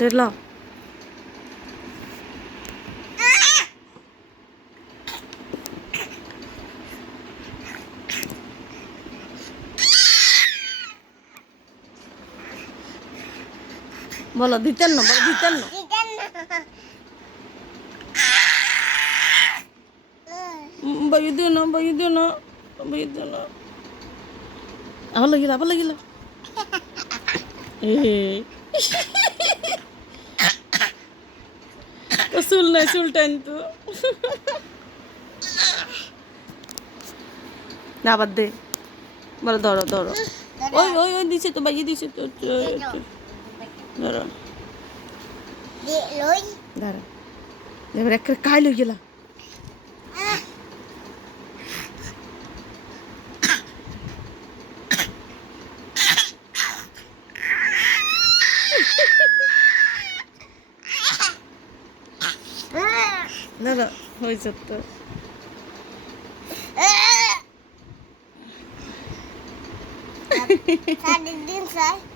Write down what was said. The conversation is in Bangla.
ধরলাম বলো, দিতেন না, বলো, দিতেন না। বায়ু দিও না বায়ু দিও না বায়ু দিও না। আবার লাগিল আবার লাগিল। এই তো চুল নাই চুল টাইন তো। না আবার দে। বলো ধরো ধরো। ওই ওই ওই দিছে তো বাজিয়ে দিছে তো ধরো। ধরো এবার কাই লই গেলা। なら、吠えちゃった。え。で、天才。